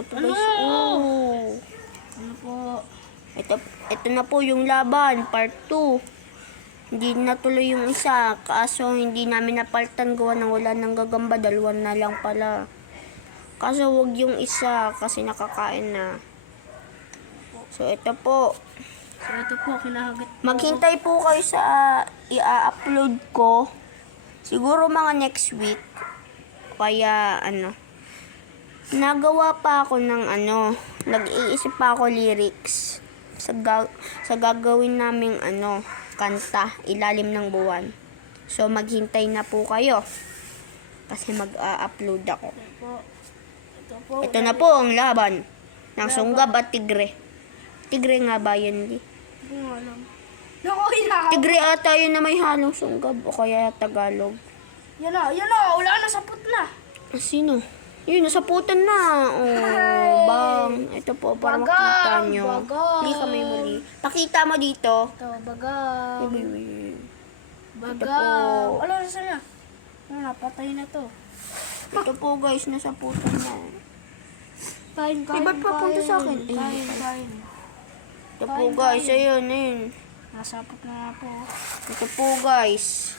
ito po guys. Oh. Ano po? Ito na po yung laban, part 2. Hindi natuloy yung isa, kaso hindi namin napalitan gawa ng wala nang gagamba, dalawa na lang pala. Kaso wag yung isa kasi nakakain na. So ito po. So ito po, kinahagit po. Maghintay po kayo sa i-upload ko. Siguro mga next week. Kaya nagawa pa ako ng nag-iisip pa ako lyrics sa gagawin naming kanta, Ilalim ng Buwan. So maghintay na po kayo kasi mag-upload ako. Ito po. Ito na po ang laban ng Sunggab at Tigre. Tigre nga ba yun? Hindi ko alam. Naku, hinahap. Tigre ata yun na may halong Sunggab o kaya Tagalog. Yan na, wala na, sapot na. Sino? Yun, nasaputan na. Oh, bang. Ito po, para makita nyo. Bagang. Hindi kami muli. Pakita mo dito. Ito, bagang. Uy. Bagang. Ano, nasa na? Napatay na to. Ito po guys, nasaputan na. Kain. Ba't papunta sa akin? Kain. Ito po guys, ayun. Nasapot na nga po. Ito po guys.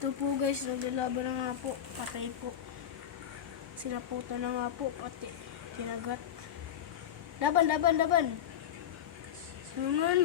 Ito po guys, naglalaban na nga po. Patay po. Sinaputan na nga po, pati kinagat. Laban. Sungan,